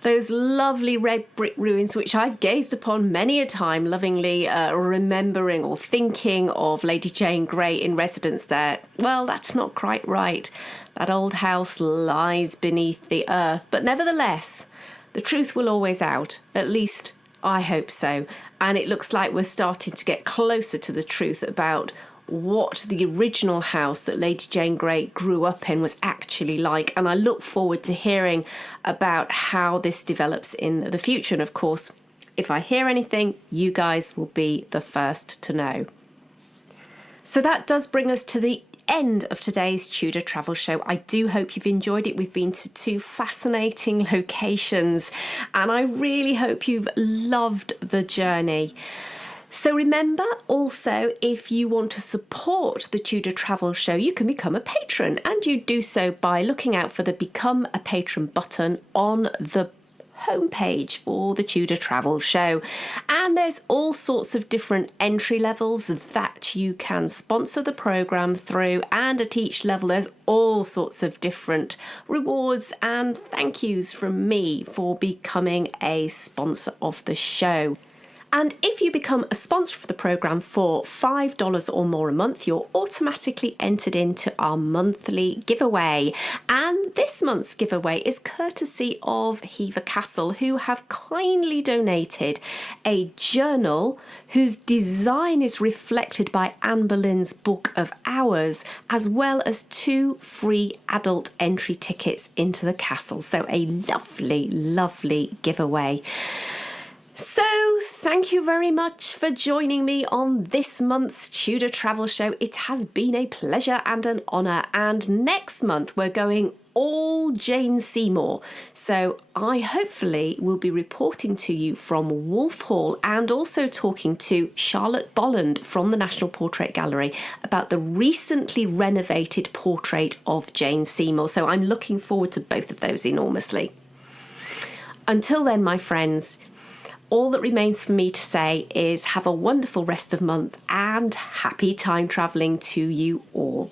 Those lovely red brick ruins, which I've gazed upon many a time, lovingly remembering or thinking of Lady Jane Grey in residence there. Well, that's not quite right. That old house lies beneath the earth. But nevertheless, the truth will always out. At least I hope so. And it looks like we're starting to get closer to the truth about what the original house that Lady Jane Grey grew up in was actually like. And I look forward to hearing about how this develops in the future. And of course, if I hear anything, you guys will be the first to know. So that does bring us to the end of today's Tudor Travel Show. I do hope you've enjoyed it. We've been to 2 fascinating locations, and I really hope you've loved the journey. So remember also, if you want to support the Tudor Travel Show, you can become a patron, and you do so by looking out for the Become a Patron button on the homepage for the Tudor Travel Show. And there's all sorts of different entry levels that you can sponsor the programme through, and at each level there's all sorts of different rewards and thank yous from me for becoming a sponsor of the show. And if you become a sponsor of the programme for $5 or more a month, you're automatically entered into our monthly giveaway. And this month's giveaway is courtesy of Hever Castle, who have kindly donated a journal whose design is reflected by Anne Boleyn's Book of Hours, as well as 2 free adult entry tickets into the castle. So a lovely, lovely giveaway. So thank you very much for joining me on this month's Tudor Travel Show. It has been a pleasure and an honour. And next month we're going all Jane Seymour. So I hopefully will be reporting to you from Wolf Hall and also talking to Charlotte Bolland from the National Portrait Gallery about the recently renovated portrait of Jane Seymour. So I'm looking forward to both of those enormously. Until then, my friends, all that remains for me to say is have a wonderful rest of month and happy time travelling to you all.